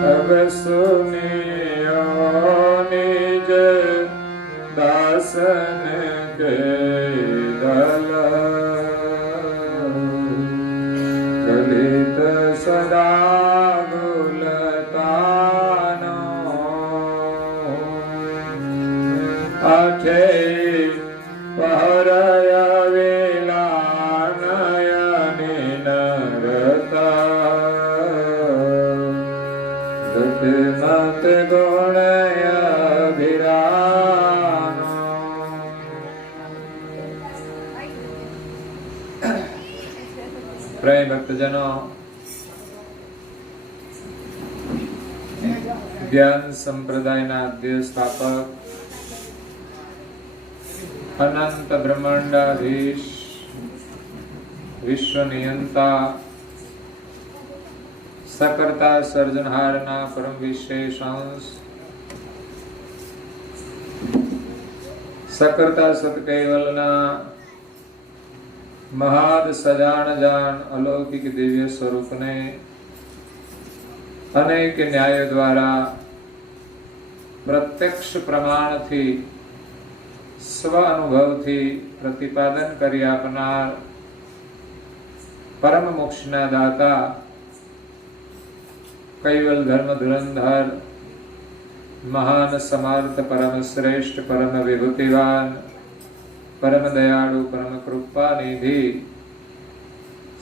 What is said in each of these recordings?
अब सुनियो निज दासन के दल गलित सदा गुलतानो आठे पहरय वेला नयने नरता मत गुणय अभिरानो। प्रेम भक्तजनों, ज्ञान संप्रदायના આદ્ય સ્થાપક અનંત બ્રહ્માંડાધીશ વિશ્વ નિયંતા सकर्ता सर्जनहारना परम विशेष अंश सकर्ता सतकैवलना महाद सजान जान अलौकिक दिव्य स्वरूप ने अनेक न्याय द्वारा प्रत्यक्ष प्रमाण थी स्व अनुभव थी प्रतिपादन करी आपनार परम मोक्षना दाता कैवल धर्म धुरंधर महान समर्थ परम श्रेष्ठ परम विभूतिवान परम दयालु परम कृपा निधि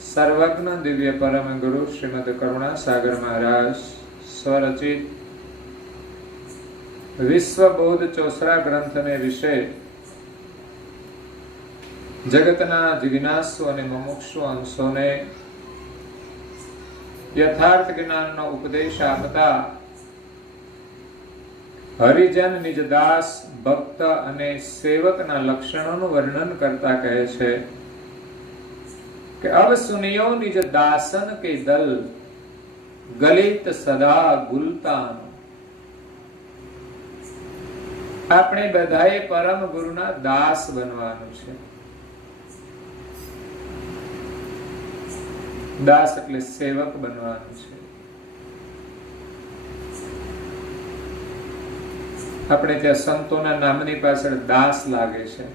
सर्वज्ञ दिव्य परम गुरु श्रीमद करुणा सागर महाराज स्वरचित विश्व बौद्ध चौसरा ग्रंथ ने विषय जगतना जिज्ञासु અને મુમુક્ષુ અંશોને यथार्थ ज्ञान उपदेश आपता हरिजन निज दास भक्त अने सेवक ना लक्षणों वर्णन करता कहे छे कि अब सुनियो निज दासन के दल गलित सदा गुलतान। आपणे बधाए परम गुरुना दास बनवानुं छे। दास એટલે સેવક બનવાનું છે। આપણે ત્યાં સંતોના નામની પાછળ દાસ લાગે છે,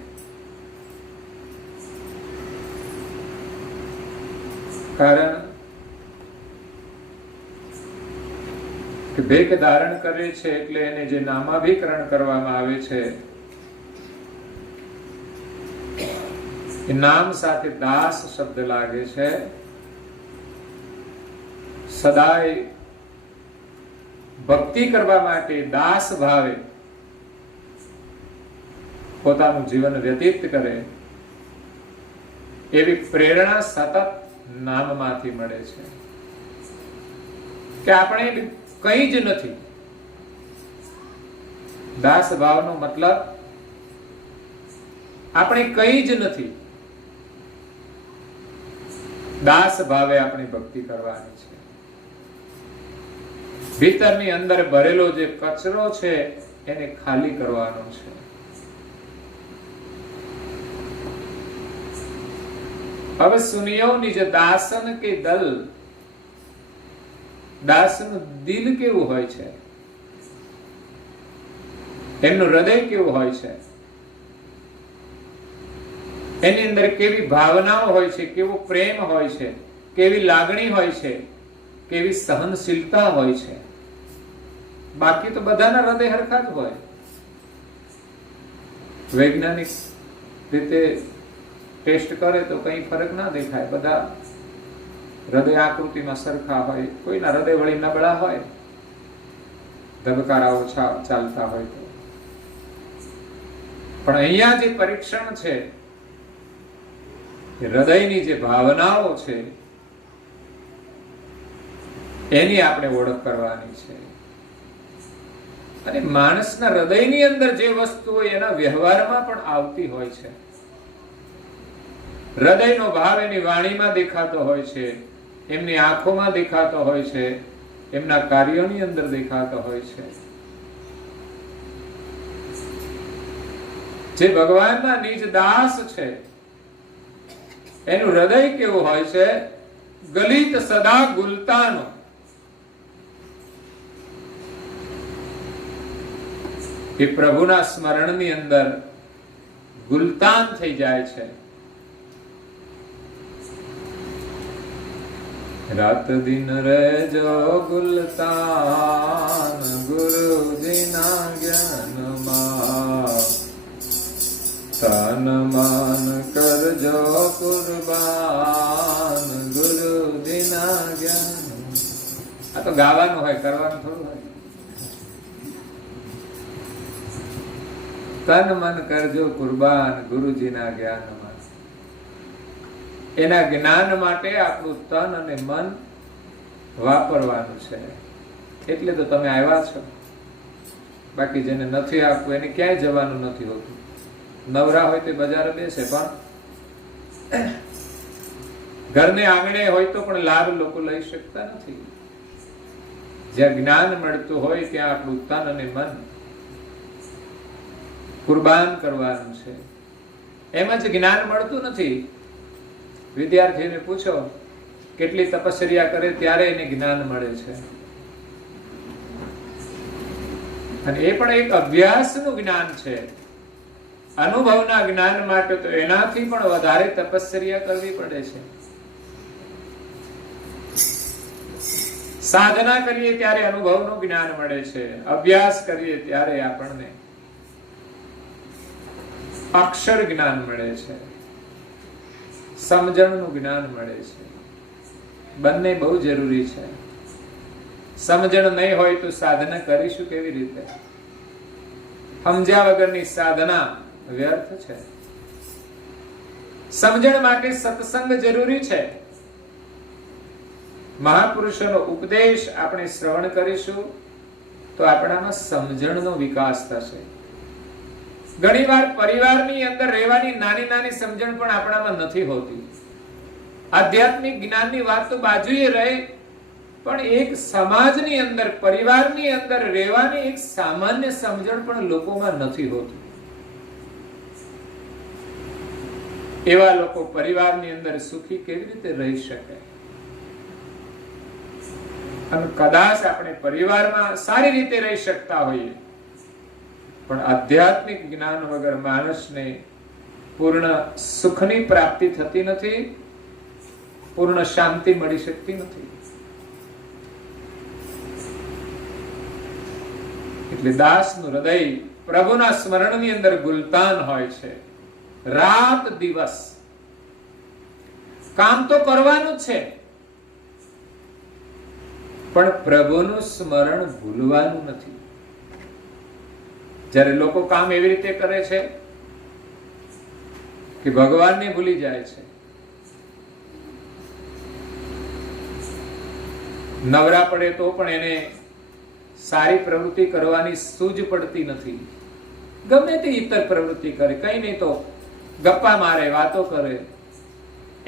કારણ કે ભેખ ધારણ કરે છે એટલે એને જે નામાભિકરણ કરવામાં આવે છે એ નામ સાથે દાસ શબ્દ લાગે છે। સદાય ભક્તિ કરવા માટે દાસ ભાવે પોતાનું જીવન વ્યતીત કરે એવી પ્રેરણા સતત નામમાંથી મળે છે કે આપણે કંઈ જ નથી। દાસ ભાવનો મતલબ આપણે કંઈ જ નથી, દાસ ભાવે આપણી ભક્તિ કરવાની છે। ભીતરની અંદર ભરેલો જે કચરો છે એને ખાલી કરવાનો છે। હવે સુનિયો નિજ દાસન કે દલ, દાસનું દિલ કેવું હોય છે, એમનું હૃદય કેવું હોય છે, એની અંદર કેવી ભાવનાઓ હોય છે, કેવો પ્રેમ હોય છે, કેવી લાગણી હોય છે, કેવી સહનશીલતા હોય છે। બાકી તો બધાના હૃદય હરખા જ હોય। વૈજ્ઞાનિક રીતે ટેસ્ટ કરે તો કઈ ફરક ના દેખાય, બધા હૃદય આકૃતિમાં સરખા હોય। કોઈના હૃદય વળી નબળા હોય, ધબકારા ઓછા ચાલતા હોય તો। પણ અહીંયા જે પરીક્ષણ છે હૃદયની જે ભાવનાઓ છે એની આપણે ઓળખ કરવાની છે। અને માણસના હૃદયની અંદર જે વસ્તુ હોય એના વ્યવહારમાં પણ આવતી હોય છે। હૃદયનો ભાવ એની વાણીમાં દેખાતો હોય છે, એમની આંખોમાં દેખાતો હોય છે, એમના કાર્યોની અંદર દેખાતો હોય છે। જે ભગવાનના નિજ દાસ છે એનું હૃદય કેવું હોય છે? ગલિત સદા ગુલતાનો। એ પ્રભુના સ્મરણની અંદર ગુલતાન થઈ જાય છે. રાત દિન રહેજો ગુલતાન ગુરુજીના જ્ઞાનમાં, તન મન કરજો કુરબાન ગુરુજીના જ્ઞાન. આ તો ગાવાનું હોય, કરવાનું થોડું હોય. તન મન કરજો કુરબાન ગુરુજીના જ્ઞાનમાં. એના જ્ઞાન માટે આપણું તન અને મન વાપરવાનું છે. એટલે તો તમે આવ્યા છો. બાકી જેને નથી આપવું એને ક્યાંય જવાનું નથી હોતું. નવરા હોય તો બજારે બેસે, પણ ઘરને આંગણે હોય તો પણ લાભ લોકો લઈ શકતા નથી. જ્યાં જ્ઞાન મળતું હોય ત્યાં આપણું તન અને મન કુરબાન કરવાનું છે. એમ જ જ્ઞાન મળતું નથી. વિદ્યાર્થીને પૂછો કેટલી તપશ્ચર્યા કરે ત્યારે એને જ્ઞાન મળે છે. અને એ પણ એક અભ્યાસનું જ્ઞાન છે. અનુભવના જ્ઞાન માટે તો એનાથી પણ વધારે તપશ્ચર્યા કરવી પડે છે. સાધના કરીએ ત્યારે અનુભવનું જ્ઞાન મળે છે. અભ્યાસ કરીએ ત્યારે આપણને અક્ષર જ્ઞાન મળે છે, સમજણનું જ્ઞાન મળે છે. બંને બહુ જરૂરી છે. સમજણ નહીં હોય તો સાધના કરીશું કેવી રીતે? સમજ્યા વગરની સાધના વ્યર્થ છે. સમજણ માટે સત્સંગ જરૂરી છે. મહાપુરુષોનો ઉપદેશ આપણે શ્રવણ કરીશું તો આપણામાં સમજણનો વિકાસ થશે. ઘણીવાર પરિવારની અંદર રહેવાની નાની નાની સમજણ પણ આપણામાં નથી હોતી. આધ્યાત્મિક જ્ઞાનની વાત તો બાજુએ રહે, પણ એક સમાજની અંદર, પરિવારની અંદર રહેવાની એક સામાન્ય સમજણ પણ લોકોમાં નથી હોતી. એવા લોકો પરિવારની અંદર સુખી કેવી રીતે રહી શકે? અને કદાચ આપણે પરિવારમાં સારી રીતે રહી શકતા હોઈએ, પણ આધ્યાત્મિક જ્ઞાન વગર માણસને પૂર્ણ સુખની પ્રાપ્તિ થતી નથી, પૂર્ણ શાંતિ મળી શકતી નથી. એટલે દાસનું હૃદય પ્રભુના સ્મરણની અંદર ગુલતાન હોય છે. રાત દિવસ કામ તો કરવાનું જ છે, પણ પ્રભુનું સ્મરણ ભૂલવાનું નથી. જ્યારે લોકો કામ એવી રીતે કરે છે કે ભગવાનને ભૂલી જાય છે. નવરા પડે તો પણ એને સારી પ્રવૃત્તિ કરવાની સૂઝ પડતી નથી. ગમે તે ઇતર પ્રવૃત્તિ કરે, કઈ નહીં તો ગપ્પા મારે, વાતો કરે,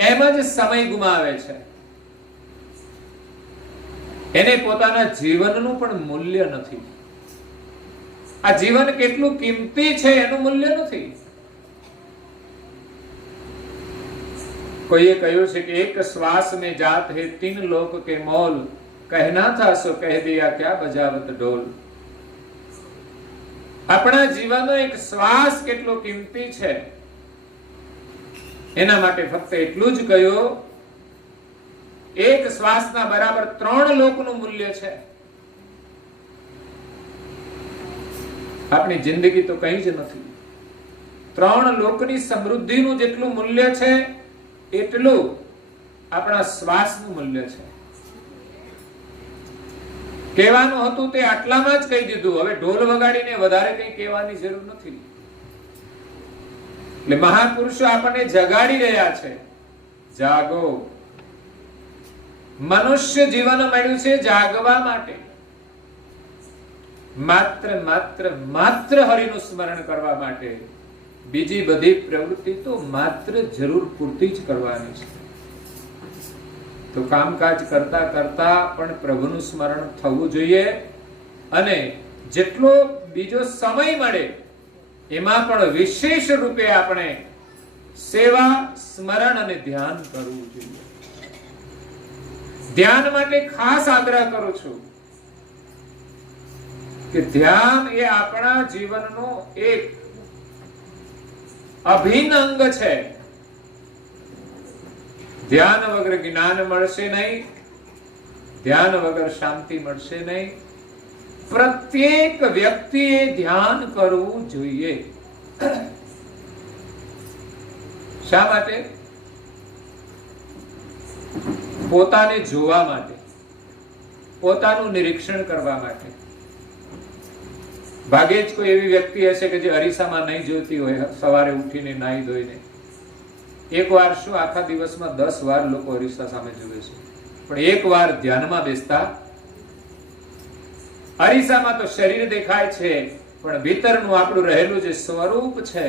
એમ જ સમય ગુમાવે છે. એને પોતાના જીવનનું પણ મૂલ્ય નથી. આ જીવન કેટલું કિંમતી છે એનું મૂલ્ય નથી. કોઈએ કહ્યું છે કે એક શ્વાસ में जात है तीन लोक के मोल, कहना था सो कह दिया क्या बजावत ढोल. આપણા જીવનનો એક શ્વાસ કેટલો કિંમતી છે એના માટે ફક્ત એટલું જ કહ્યું, એક શ્વાસના બરાબર 3 લોકનું મૂલ્ય છે. આપણી જિંદગી તો કંઈ જ નથી. 3 લોકની સમૃદ્ધિનું જેટલું મૂલ્ય છે એટલું આપણા શ્વાસનું મૂલ્ય છે. કહેવાનું હતું તે આટલામાં જ કહી દીધું. હવે ઢોલ વગાડીને વધારે કંઈ કહેવાની જરૂર નથી. એટલે મહાપુરુષો આપણને જગાડી રહ્યા છે, જાગો. મનુષ્ય જીવન મળ્યું છે જાગવા માટે. માત્ર હરિનું સ્મરણ કરવા માટે. બીજી બધી પ્રવૃત્તિ તો માત્ર જરૂર પૂરતી જ કરવાની છે. તો કામકાજ કરતા કરતા પણ પ્રભુનું સ્મરણ થવું જોઈએ. અને જેટલો બીજો સમય મળે એમાં પણ વિશેષ રૂપે આપણે સેવા, સ્મરણ અને ધ્યાન કરવું જોઈએ. ધ્યાન માટે ખાસ આગ્રહ કરું છું. કે ધ્યાન એ આપણા જીવનનો એક અભિન્ન અંગ છે. ધ્યાન વગર જ્ઞાન મળશે નહીં, ધ્યાન વગર શાંતિ મળશે નહીં. પ્રત્યેક વ્યક્તિએ ધ્યાન કરવું જોઈએ. શા માટે? પોતાને જોવા માટે, પોતાનું નિરીક્ષણ કરવા માટે. ભાગ્યે જ કોઈ એવી વ્યક્તિ હશે કે જે અરીસામાં નહીં જોતી હોય, સવારે ઉઠીને નાહી ધોઈને. એક વાર શું, આખા દિવસમાં 10 વાર લોકો અરીસા સામે જુએ છે, પણ એક વાર ધ્યાનમાં બેસતા. અરીસામાં તો શરીર દેખાય છે, પણ ભીતરનું આપણું રહેલું જે સ્વરૂપ છે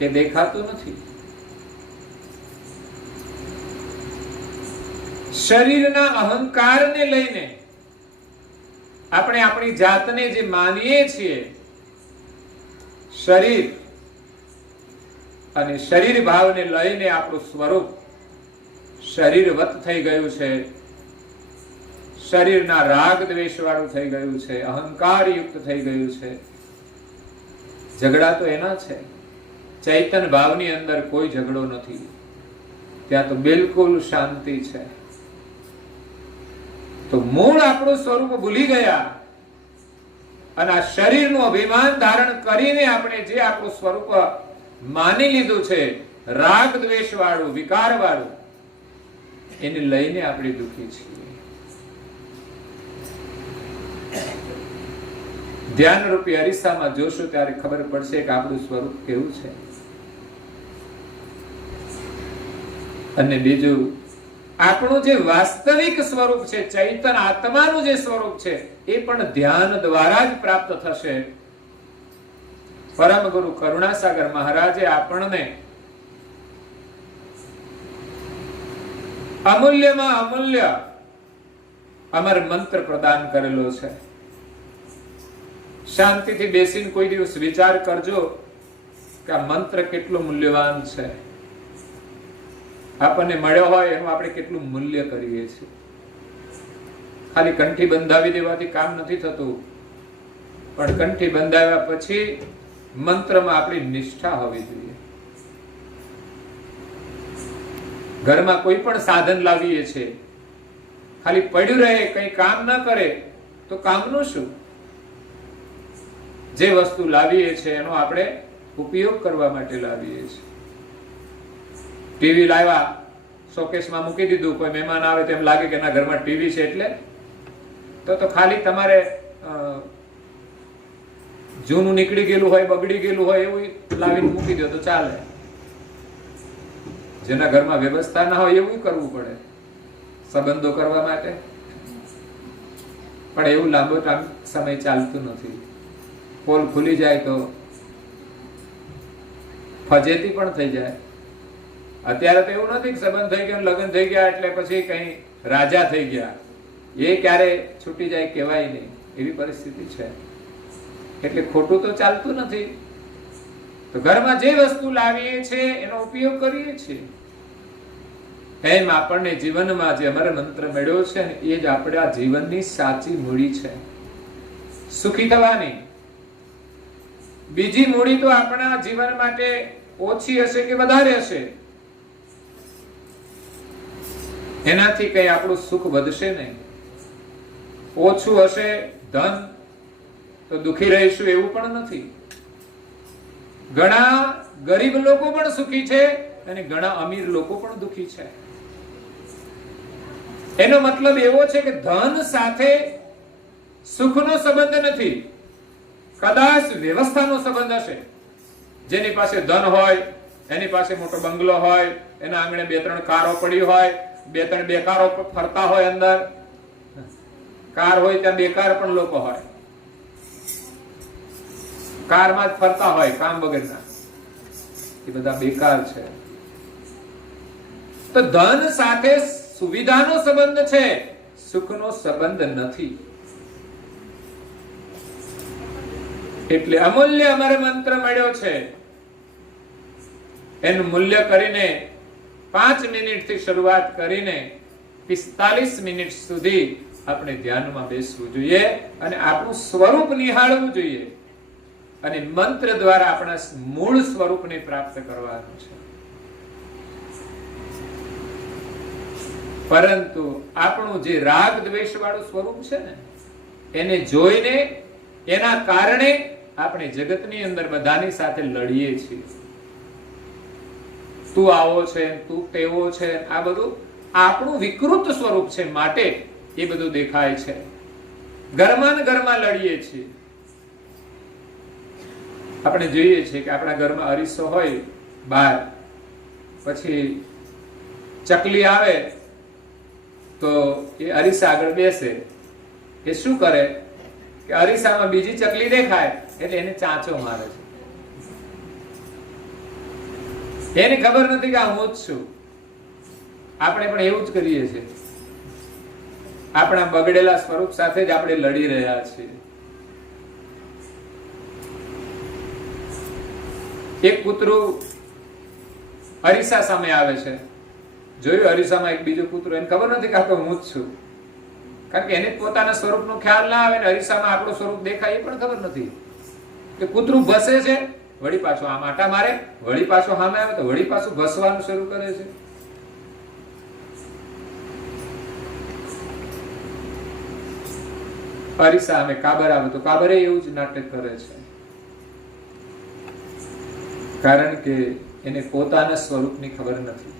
એ દેખાતું નથી. શરીરના અહંકારને લઈને આપણે આપણી જાતને જે માનીએ છીએ, શરીર અને શરીર ભાવને લઈને આપણું સ્વરૂપ શરીરવત થઈ ગયું છે. શરીરના રાગ દ્વેષ વાળું થઈ ગયું છે, અહંકાર યુક્ત થઈ ગયું છે. ઝઘડા તો એના છે. ચૈતન્ય ભાવની અંદર કોઈ ઝઘડો નથી, ત્યાં તો બિલકુલ શાંતિ છે. તો મૂળ આપણું સ્વરૂપ ભૂલી ગયા અને આ શરીરનું અભિમાન ધારણ કરીને આપણે જે આપણું સ્વરૂપ માની લીધું છે, રાગ દ્વેષ વાળું, વિકાર વાળું, એને લઈને આપણે દુઃખી છીએ. ધ્યાન રૂપી અરીસામાં જોશું ત્યારે ખબર પડશે કે આપણું સ્વરૂપ કેવું છે. અને બીજું, આપણું જે વાસ્તવિક સ્વરૂપ છે, ચૈતન્ય આત્માનું જે સ્વરૂપ છે, એ પણ ધ્યાન દ્વારા જ પ્રાપ્ત થશે. પરમ ગુરુ કરુણાસાગર મહારાજે આપણને અમૂલ્યમાં અમૂલ્ય અમર મંત્ર પ્રદાન કરેલો છે. શાંતિથી બેસીને કોઈ દિવસ વિચાર કરજો કે આ મંત્ર કેટલો મૂલ્યવાન છે. આપણને મળ્યો હોય એનું આપણે કેટલું મૂલ્ય કરીએ છીએ. ખાલી કંઠી બંધાવી દેવાથી કામ નથી થતું, પણ કંઠી બંધાવ્યા પછી મંત્રમાં આપણી નિષ્ઠા હોવી જોઈએ. ઘરમાં કોઈ પણ સાધન લાવીએ છીએ, ખાલી પડ્યું રહે, કઈ કામ ન કરે તો કામનું શું? જે વસ્તુ લાવીએ છીએ એનો આપણે ઉપયોગ કરવા માટે લાવીએ છીએ. ટીવી લાવ્યા, શોકેસમાં મૂકી દીધું, કોઈ મહેમાન આવે તો એમ લાગે કે એના ઘરમાં ટીવી છે, એટલે તો ખાલી તમારે જૂનું નીકળી ગયેલું હોય, બગડી ગયેલું હોય એવું લાવીને મૂકી દો તો ચાલે. જેના ઘરમાં વ્યવસ્થા ના હોય એવું કરવું પડે સંબંધો કરવા માટે, પણ એવું લાંબો સમય ચાલતું નથી. પોલ ખુલી જાય તો ફજેતી પણ થઈ જાય. અત્યારે તો એવું નથી કે સંબંધ થઈ ગયો, લગ્ન થઈ ગયા એટલે પછી કઈ રાજા થઈ ગયા. એ ક્યારે છૂટી જાય કહેવાય નહીં, એવી પરિસ્થિતિ છે. એટલે ખોટું તો ચાલતું નથી. તો ઘરમાં જે વસ્તુ લાવીએ છીએ એનો ઉપયોગ કરીએ છીએ. એમ આપણને જીવનમાં જે અમર મંત્ર મળ્યો છે ને, એ જ આપણા જીવનની સાચી મૂડી છે, સુખી થવાની. બીજી મૂડી તો આપણા જીવન માટે ઓછી હશે કે વધારે હશે, એનાથી કઈ આપણું સુખ વધશે નહીં. ઓછું હશે ધન તો દુખી રહીશું એવું પણ નથી. ઘણા ગરીબ લોકો પણ સુખી છે અને ઘણા અમીર લોકો પણ દુખી છે. એનો મતલબ એવો છે કે ધન સાથે સુખનો સંબંધ નથી, કદાચ વ્યવસ્થાનો સંબંધ હશે. જેની પાસે ધન હોય, એની પાસે મોટો બંગલો હોય, એના આંગણે 2-3 કારો પડી હોય, 2-3 બેકારો ફરતા હોય, અંદર કાર હોય ત્યાં બેકાર પણ લોકો હોય, કારમાં જ ફરતા હોય કામ વગરના. એ બધા બેકાર છે. તો ધન સાથે સુવિધાનો સંબંધ છે, સુખનો સંબંધ નથી. એટલે અમૂલ્ય અમર મંત્ર મળ્યો છે, એનું મૂલ્ય કરીને 5 મિનિટથી શરૂઆત કરીને 45 મિનિટ સુધી આપણે ધ્યાનમાં બેસવું જોઈએ અને આપણું સ્વરૂપ નિહાળવું જોઈએ અને મંત્ર દ્વારા આપણા મૂળ સ્વરૂપને પ્રાપ્ત કરવાનું છે. પરંતુ આપણું જે રાગ દ્વેષ વાળું સ્વરૂપ છે ને, એને જોઈને એના કારણે આપણે જગતની અંદર બધાની સાથે લડીએ છીએ. તું આવો છે, તું તેવો છે, આ બધું આપણું વિકૃત સ્વરૂપ છે, માટે એ બધું દેખાય છે. ઘરમાં ને ઘરમાં લડીએ છીએ. આપણે જોઈએ છીએ કે આપણા ઘરમાં અરીસો હોય બહાર, પછી ચકલી આવે તો એ અરીસા આગળ બેસે. એ શું કરે કે અરીસામાં બીજી ચકલી દેખાય એટલે એને ચાંચો મારે છે. એને ખબર નથી કે આ હું જ છું. આપણે પણ એવું જ કરીએ છીએ. આપણા બગડેલા સ્વરૂપ સાથે જ આપણે લડી રહ્યા છીએ. એક કૂતરું અરીસા સામે આવે છે, જોયું અરીસામાં એક બીજું કૂતરું, એને ખબર નથી કે આ તો હું જ છું. કારણ કે એને પોતાના સ્વરૂપનો ખ્યાલ ના આવે ને અરીસામાં આપણું સ્વરૂપ દેખાય એ પણ ખબર નથી. કે કૂતરું ભસે છે, વળી પાછું આમ આટા મારે, વળી પાછું સામે આવે તો વળી પાછું ભસવાનું શરૂ કરે છે. અરીસા સામે કાબર આવે તો કાબરે એવું જ નાટક કરે છે. કારણ કે એને પોતાના સ્વરૂપની ખબર નથી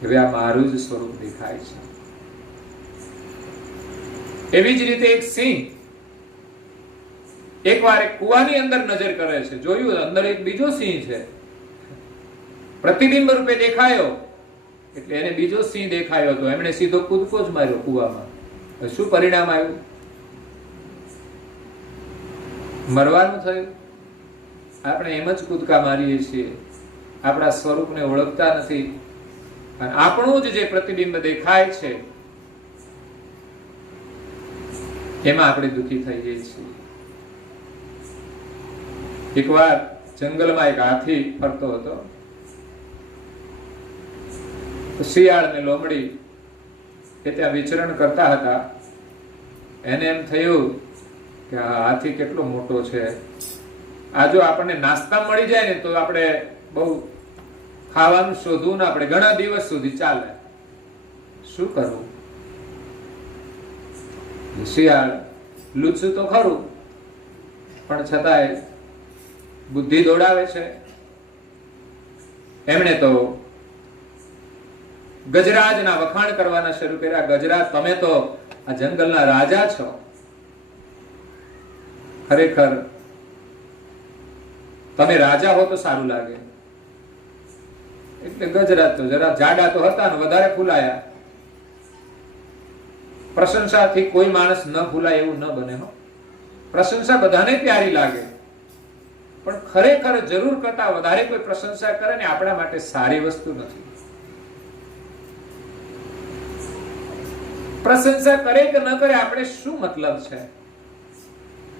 કે આ મારું જ સ્વરૂપ દેખાય છે. એવી જ રીતે એક સિંહ એકવાર એક કુવાની અંદર નજર કરે છે, જોયું અંદર એક બીજો સિંહ છે, પ્રતિબિંબ રૂપે દેખાયો એટલે એને બીજો સિંહ દેખાયો હતો. એમણે સીધો કૂદકો જ માર્યો કુવામાં. શું પરિણામ આવ્યું? મરવાનું થયું. આપણે એમ જ કૂદકા મારીએ છીએ, આપણા સ્વરૂપને ઓળખતા નથી અને આપણું જ જે પ્રતિબિંબ દેખાય છે એમાં આપણે દુઃખી થઈ જઈએ છીએ. એકવાર જંગલમાં એક હાથી ફરતો હતો. શિયાળ ને લોમડી એ ત્યાં વિચરણ કરતા હતા. એને એમ થયું કે આ હાથી કેટલો મોટો છે, આ જો આપણને નાસ્તા મળી જાય ને તો આપણે બહુ ખાવાનું શોધવું ના પડે, ઘણા દિવસ સુધી ચાલે. શું કરવું? શિયાળ લૂછું તો ખરું, પણ છતાંય બુદ્ધિ દોડાવે છે. એમણે તો ગજરાજના વખાણ કરવાના શરૂ કર્યા. ગજરાજ, તમે તો આ જંગલના રાજા છો, ખરેખર તમે રાજા હો તો સારું લાગે. એટલે ગજરાજ તો જરા જાડા તો હતા ને વધારે ફૂલાયા. પ્રશંસાથી કોઈ માણસ ન ફૂલાય એવું ન બને. પ્રશંસા બધાને પ્યારી લાગે, પણ ખરેખર જરૂર કરતા વધારે કોઈ પ્રશંસા કરે ને આપણા માટે સારી વસ્તુ નથી. પ્રશંસા કરે કે ન કરે આપણે શું મતલબ છે?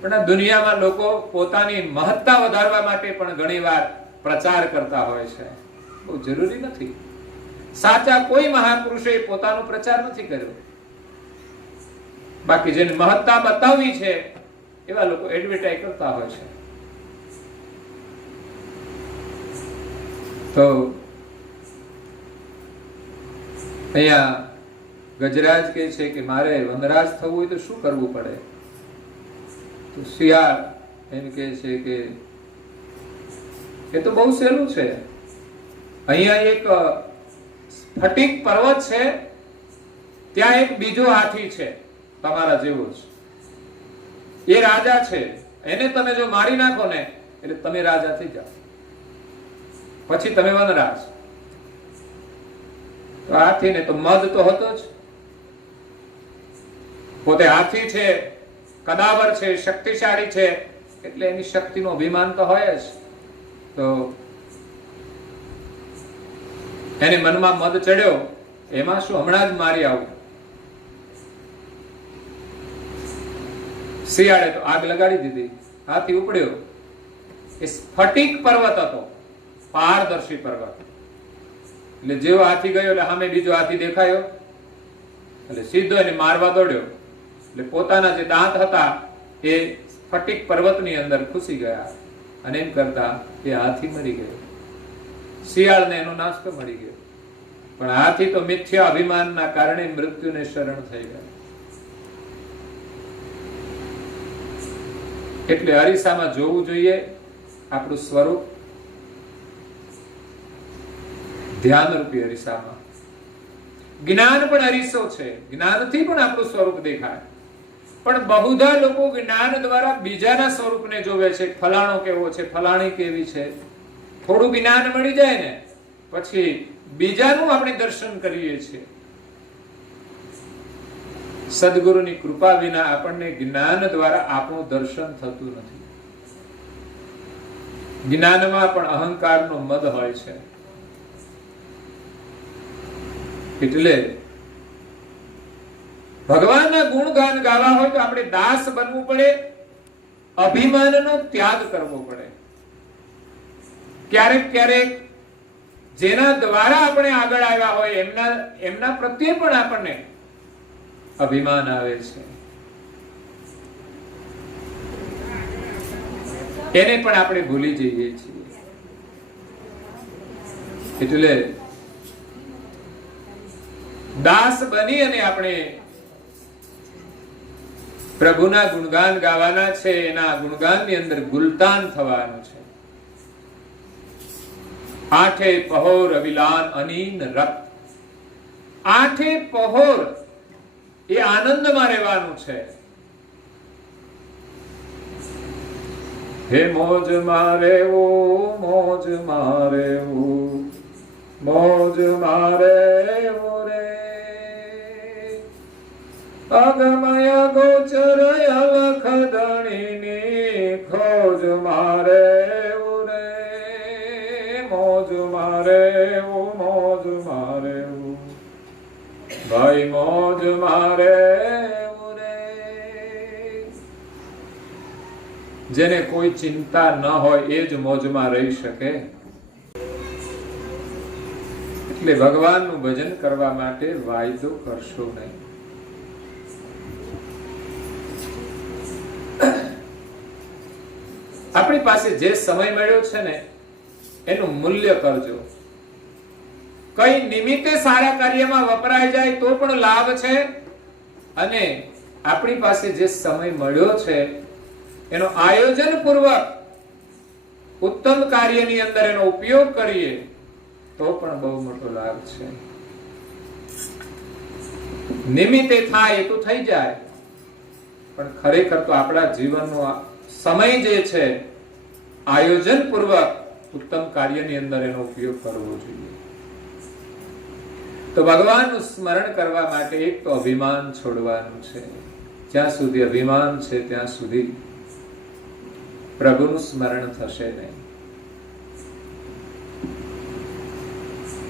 પણ આ દુનિયામાં લોકો પોતાની મહત્તા વધારવા માટે પણ ઘણીવાર પ્રચાર કરતા હોય છે. બહુ જરૂરી નથી. સાચા કોઈ મહાપુરુષે પોતાનો પ્રચાર નથી કર્યો. બાકી જેને મહત્તા બતાવવી છે એવા લોકો એડવર્ટાઇઝ કરતા હોય છે. તો અહીંયા ગજરાજ કહે છે કે મારે વનરાજ થવું હોય તો શું કરવું પડે? તો શિયાળ એમ કહે છે કે એ તો બહુ સહેલું છે. અહીંયા એક સ્ફટિક પર્વત છે, ત્યાં એક બીજો હાથી છે તમારા જેવો જ. એ રાજા છે, એને તમે જો મારી નાખો ને એટલે તમે રાજા થઈ જાઓ, પછી તમે વનરાજ. તો હાથીને તો મદ તો હતો જ. પોતે હાથી છે, કદાવર છે, શક્તિશાળી છે, એટલે એની શક્તિનો અભિમાન તો હોય જ. તો એને મનમાં મદ ચડ્યો, એમાં શું હમણાં જ મારી આવું. શિયાળે તો આગ લગાડી દીધી. હાથી ઉપડ્યો. એ સ્ફટિક પર્વત હતો, પારદર્શી પર્વત. એટલે જેવો હાથી ગયો એટલે સામે બીજો હાથી દેખાયો. એટલે સીધો એને મારવા દોડ્યો. એટલે પોતાના જે દાંત હતા એ ફટીક પર્વતની અંદર ઘૂસી ગયા અને એમ કરતા એ હાથી મરી ગયો. શિયાળને એનો નાસ્તો મળી ગયો. પણ હાથી તો મિથ્યા અભિમાનના કારણે મૃત્યુને શરણ થઈ ગયા. એટલે અરીસામાં જોવું જોઈએ આપણું સ્વરૂપ, ધ્યાનરૂપી અરીસામાં. જ્ઞાન પણ અરીસો છે, જ્ઞાનથી પણ આપણું સ્વરૂપ દેખાય. પણ બહુધા લોકો જ્ઞાન દ્વારા બીજાના સ્વરૂપને જોવે છે. ફલાણો કેવો છે, ફલાણી કેવી છે. થોડું જ્ઞાન મળી જાય ને પછી બીજાનું આપણે દર્શન કરીએ છીએ. સદગુરુની કૃપા વિના આપણને જ્ઞાન દ્વારા આપણું દર્શન થતું નથી. જ્ઞાનમાં પણ અહંકારનો મદ હોય છે. એટલે ભગવાનના ગુણગાન ગાવા હોય તો આપણે દાસ બનવું પડે, અભિમાનનો ત્યાગ કરવો પડે. ક્યારેક ક્યારેક જેના દ્વારા આપણે આગળ આવ્યા હોય એમના પ્રત્યે પણ આપણને અભિમાન આવે છે. એને પણ આપણે ભૂલી જઈએ છીએ. એટલે દાસ બની અને આપણે પ્રભુના ગુણગાન ગાવાના છે. એના ગુણગાનની અંદર ગુલતાન થવાનું છે. આઠે પહોર અવિલાન અનીન રત. આઠે પહોર એ આનંદમાં રહેવાનું છે. હે મોજ મારે ઓ મોજ મારે ઓ મોજ મારે ઓ રે અગમય ગોચર અલખ ધણીની ખોજ મારે ઓ રે મોજ મારે ઓ મોજ મારે ઓ ભાઈ મોજ મારે ઓ રે. જેને કોઈ ચિંતા ન હોય એ જ મોજમાં રહી શકે. એટલે ભગવાનનું ભજન કરવા માટે વાયદો કરશો નહીં. આપણી પાસે જે સમય મળ્યો છે ને એનું મૂલ્ય કરજો. કઈ નિમિત્તે સારા કાર્યમાં વપરાય જાય તો પણ લાભ છે. અને આપણી પાસે જે સમય મળ્યો છે એનો આયોજન પૂર્વક ઉત્તમ કાર્યની અંદર એનો ઉપયોગ કરીએ તો પણ બહુ મોટો લાભ છે. નિમિત્તે થાય એ તો થઈ જાય, પણ ખરેખર તો આપણા જીવનનો સમય જે છે આયોજન પૂર્વક ઉત્તમ કાર્યની અંદર એનો ઉપયોગ કરવો જોઈએ. તો ભગવાનનું સ્મરણ કરવા માટે એક તો અભિમાન છોડવાનું છે. જ્યાં સુધી અભિમાન છે ત્યાં સુધી પ્રભુનું સ્મરણ થશે નહીં.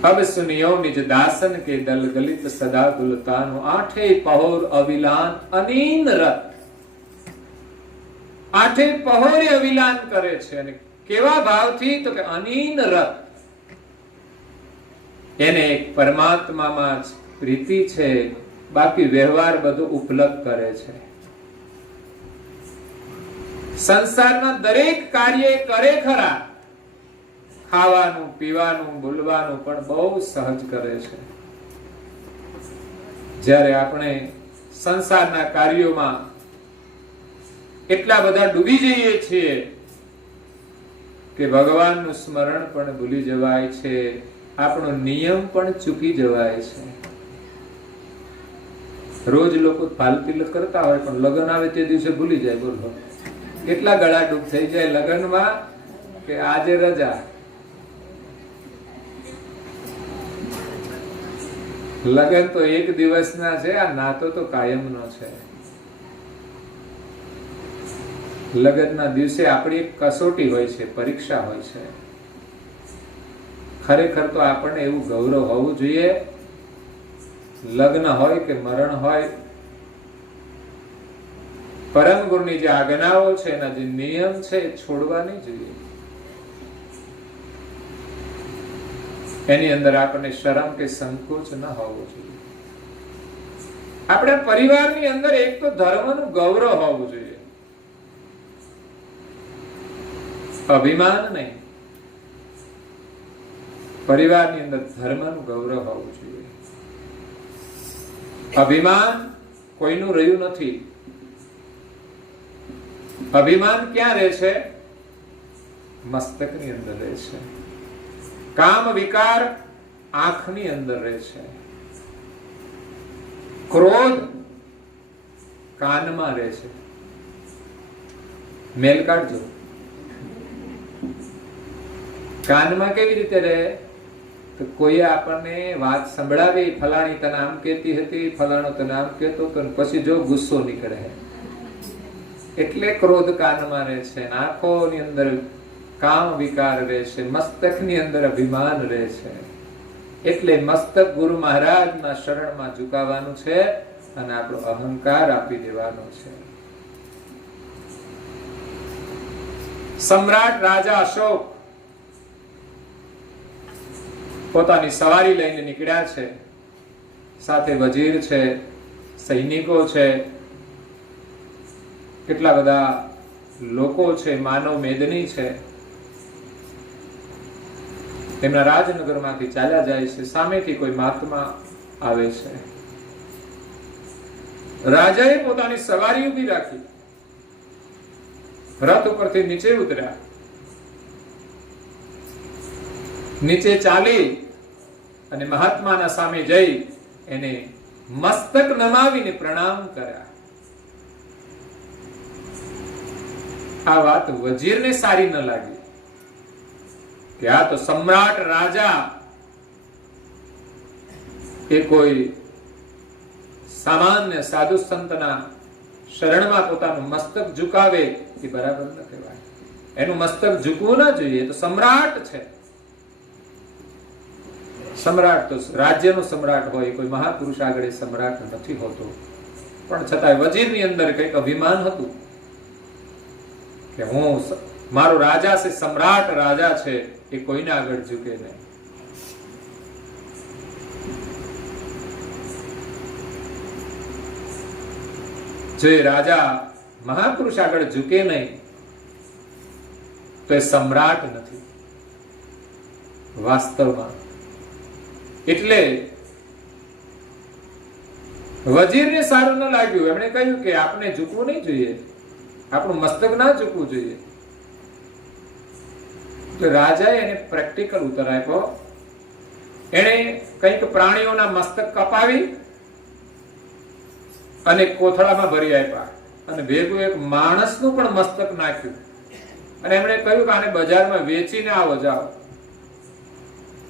अब सुनियो निज दासन के दल गलित सदा गुलतानो आठे पहोर अविलान अनीन रत. આઠે પહોરે અવિલાન કરે છે. અને કેવા ભાવથી? તો કે અનીન રત. એને એક પરમાત્મામાં પ્રીતિ છે, બાકી વ્યવહાર બધો ઉપલબ્ધ કરે છે. સંસારના દરેક કાર્ય કરે ખરા, ખાવાનું પીવાનું બોલવાનું પણ બહુ સહજ કરે છે. જ્યારે આપણે સંસારના કાર્યોમાં એટલા બધા ડૂબી જઈએ છીએ કે ભગવાનનું સ્મરણ પણ ભૂલી જવાય છે, આપણો નિયમ પણ ચૂકી જવાય છે. રોજ લોકો ફાલ તિલક કરતા હોય પણ લગ્ન આવે તે દિવસે ભૂલી જાય. બોલો કેટલા ગળા ડૂબ થઈ જાય લગ્નમાં કે આજે રજા. લગ્ન તો એક દિવસના છે, આ નાતો તો કાયમનો છે. લગ્નના દિવસે આપણી એક કસોટી હોય છે, પરીક્ષા હોય છે. ખરેખર તો આપણને એવું ગૌરવ હોવું જોઈએ, લગ્ન હોય કે મરણ હોય, પરમ ગુરુની જે આજ્ઞાઓ છે, એના જે નિયમ છે એ છોડવા નહીં જોઈએ. એની અંદર આપણને શરમ કે સંકોચ ન હોવો જોઈએ. આપણા પરિવારની અંદર એક તો ધર્મનું ગૌરવ હોવું જોઈએ, અભિમાન નહીં. પરિવારની અંદર ધર્મનું ગૌરવ હોવું જોઈએ. અભિમાન કોઈનું રહ્યું નથી. અભિમાન ક્યાં રહે છે? મસ્તકની અંદર રહે છે. કામ વિકાર આંખની અંદર રહે છે. ક્રોધ કાનમાં રહે છે. મેલ કાઢજો. કાનમાં કેવી રીતે રહે? તો કોઈ આપણને વાત સંભળાવી, ફલાણી તને આમ કહેતી હતી, ફલાણો તને આમ કહેતો હતો, પછી જો ગુસ્સો નીકળે એટલે ક્રોધ કાનમાં રહે છે. આંખોની અંદર કામ વિકાર રહે છે. મસ્તકની અંદર અભિમાન રહે છે. એટલે મસ્તક ગુરુ મહારાજના શરણમાં ઝુકાવવાનું છે અને આપણો અહંકાર આપી દેવાનો છે. સમ્રાટ રાજા અશોક પોતાની સવારી લઈને નીકળ્યા છે. સાથે વજીર છે, સૈનિકો છે, કેટલા બધા લોકો છે, માનવ મેદની છે. તેમના રાજનગરમાંથી ચાલ્યા જાય છે. સામેથી કોઈ મહાત્મા આવે છે. રાજાએ પોતાની સવારી ઊભી રાખી, રથ ઉપરથી નીચે ઉતર્યા. નીચે ચાલી અને મહાત્માના સામે જઈ એને મસ્તક નમાવીને પ્રણામ કર્યા. આ વાત વજીરને સારી ન લાગી કે આ તો સમ્રાટ રાજા એ કોઈ સામાન્ય સાધુ સંતના શરણમાં પોતાનું મસ્તક ઝુકાવે એ બરાબર ન કહેવાય. એનું મસ્તક ઝૂકવું ના જોઈએ. તો સમ્રાટ છે. સમ્રાટ તો રાજ્યનો સમ્રાટ હોય, કોઈ મહાપુરુષ આગળ સમ્રાટ નથી હોતો. પણ છતાંય વજીરની અંદર કંઈક અભિમાન હતું કે હું મારો રાજા છે, સમ્રાટ રાજા છે, એ કોઈના આગળ ઝૂકે નહીં. જે રાજા મહાપુરુષ આગળ ઝૂકે નહીં તો એ સમ્રાટ નથી વાસ્તવમાં. એટલે વજીરને સારું ન લાગ્યું. એમણે કહ્યું કે આપણે ઝૂકવું નહીં જોઈએ, આપણું મસ્તક ના ઝૂકવું જોઈએ. તો રાજાએ એને પ્રેક્ટિકલ ઉત્તર આપ્યો. એણે કંઈક પ્રાણીઓના મસ્તક કપાવી અને કોથળામાં ભરી આપ્યા અને ભેગું એક માણસનું પણ મસ્તક નાખ્યું અને એમણે કહ્યું કે આને બજારમાં વેચીને આવો જાઓ.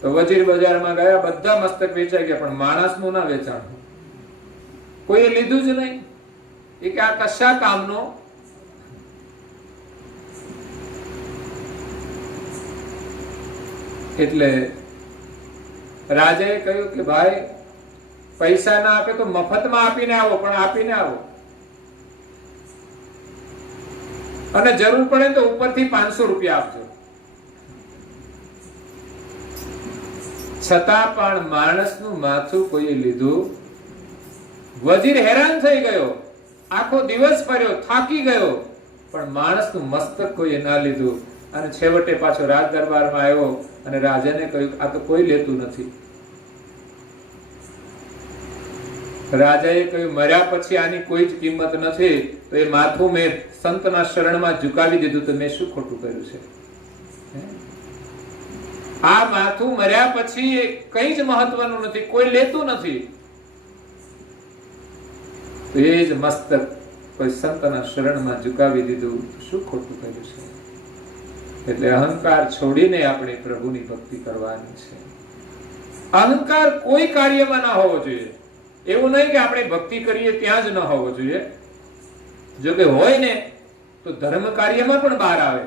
તો વજીર બજારમાં ગયા, બધા મસ્તક વેચાઈ ગયા, પણ માણસનું ના વેચાણું. કોઈએ લીધું જ નહીં. એ કે આ કશા કામનો? એટલે રાજાએ કહ્યું કે ભાઈ પૈસા ના આપે તો મફતમાં આપીને આવો, પણ આપીને આવો, અને જરૂર પડે તો ઉપરથી 500 રૂપિયા આપજો. છતાં પણ માણસનું માથું કોઈએ લીધું. વજીર હેરાન થઈ ગયો, આખો દિવસ ફર્યો, થાકી ગયો, પણ માણસનું મસ્તક કોઈએ ના લીધું. અને છેવટે પાછો રાજ દરબારમાં આવ્યો અને રાજાને કહ્યું આ તો કોઈ લેતું નથી. રાજાએ કહ્યું મર્યા પછી આની કોઈ જ કિંમત નથી, તો એ માથું મેં સંતના શરણમાં ઝુકાવી દીધું, તો મેં શું ખોટું કર્યું છે? આ માથું મર્યા પછી એ કઈ જ મહત્વનું નથી, કોઈ લેતું નથી. તો એ જ મસ્તક કોઈ સંતના શરણમાં ઝુકાવી દીધું, શું ખોટું કર્યું છે? એટલે અહંકાર છોડીને આપણે પ્રભુની ભક્તિ કરવાની છે. અહંકાર કોઈ કાર્યમાં ના હોવો જોઈએ. એવું નહીં કે આપણે ભક્તિ કરીએ ત્યાં જ ન હોવો જોઈએ. જો કે હોય ને તો ધર્મ કાર્યમાં પણ બહાર આવે.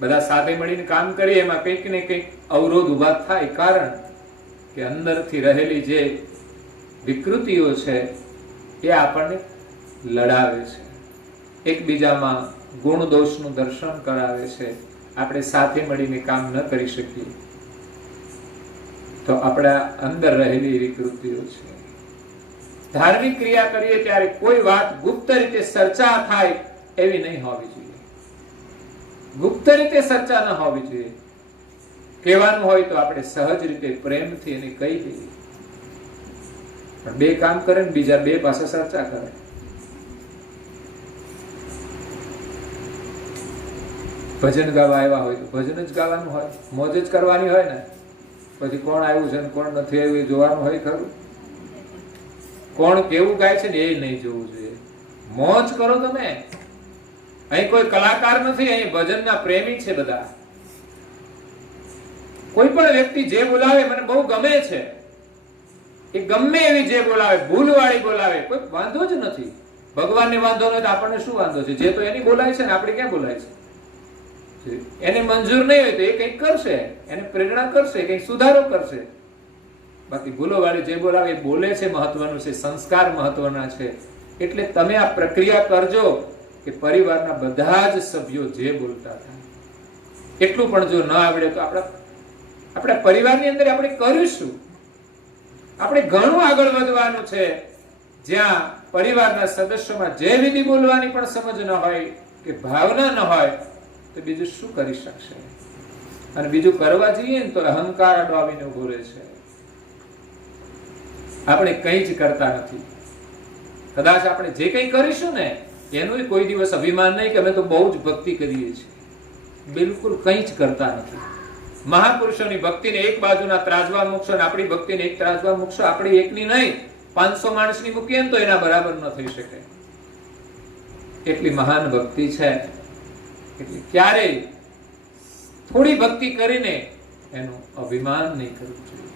બધા સાથે મળીને કામ કરીએ, એમાં કંઈક ને કંઈક અવરોધ ઉભા થાય. કારણ કે અંદરથી રહેલી જે વિકૃતિઓ છે એ આપણને લડાવે છે, એકબીજામાં ગુણ દોષનું દર્શન કરાવે છે. આપણે સાથે મળીને કામ ન કરી શકીએ તો આપણા અંદર રહેલી વિકૃતિઓ છે ધાર્મિક ક્રિયા કરીએ ત્યારે કોઈ વાત ગુપ્ત રીતે ચર્ચા થાય એવી નહીં હોવી જોઈએ. ગુપ્ત રીતે ચર્ચા ન હોવી જોઈએ. કહેવાનું હોય તો આપણે સહજ રીતે પ્રેમથી એને કહી દઈએ. પણ બે કામ કરે ને બીજા બે પાસે ચર્ચા કરે. ભજન ગાવા આવ્યા હોય તો ભજન જ ગાવાનું હોય, મોજ જ કરવાની હોય ને. પછી કોણ આવ્યું છે ને કોણ નથી આવ્યું એ જોવાનું હોય ખરું? કોણ કેવું ગાય છે ને એ નહીં જોવું જોઈએ. મોજ કરો તમે. અહીં કોઈ કલાકાર નથી, અહીં ભજનના પ્રેમી છે બધા. કોઈ પણ વ્યક્તિ જે બોલાવે મને બહુ ગમે છે, એ ગમે એવી જે બોલાવે, ભૂલવાળી બોલાવે, કોઈ વાંધો જ નથી. ભગવાનને વાંધો નથી, આપણને શું વાંધો છે? જે તો એની બોલાય છે ને આપણે ક્યાં બોલાય છે? એને મંજૂર નહીં હોય તો એ કંઈક કરશે, એને પ્રેરણા કરશે, કંઈક સુધારો કરશે. બાકી ભૂલોવાળી જે બોલાવે એ બોલે છે મહત્વનું છે, સંસ્કાર મહત્વના છે. એટલે તમે આ પ્રક્રિયા કરજો કે પરિવારના બધા જ સભ્યો જે બોલતા થાય. એટલું પણ જો ન આવડે તો આપણા પરિવારની અંદર આપણે કરીશું. આપણે ઘણું આગળ વધવાનું છે. જ્યાં પરિવારના સદસ્યોમાં જે વિધિ બોલવાની પણ સમજ ન હોય કે ભાવના ન હોય તો બીજું શું કરી શકશે? અને બીજું કરવા જઈએ ને તો અહંકાર અડવાવીને ઉભો રહે છે. આપણે કંઈ જ કરતા નથી. કદાચ આપણે જે કંઈ કરીશું ને એનું કોઈ દિવસ અભિમાન નહીં કે અમે તો બહુ જ ભક્તિ કરીએ છીએ. બિલકુલ કંઈ જ કરતા નથી. મહાપુરુષોની ભક્તિને એક બાજુના ત્રાજવા મૂકશો ને આપણી ભક્તિને એક ત્રાજવા મૂકશો, આપણી એકની નહીં 500 માણસની મૂકીએ ને તો એના બરાબર ન થઈ શકે. એટલી મહાન ભક્તિ છે. એટલે ક્યારેય થોડી ભક્તિ કરીને એનું અભિમાન નહીં કરવું જોઈએ.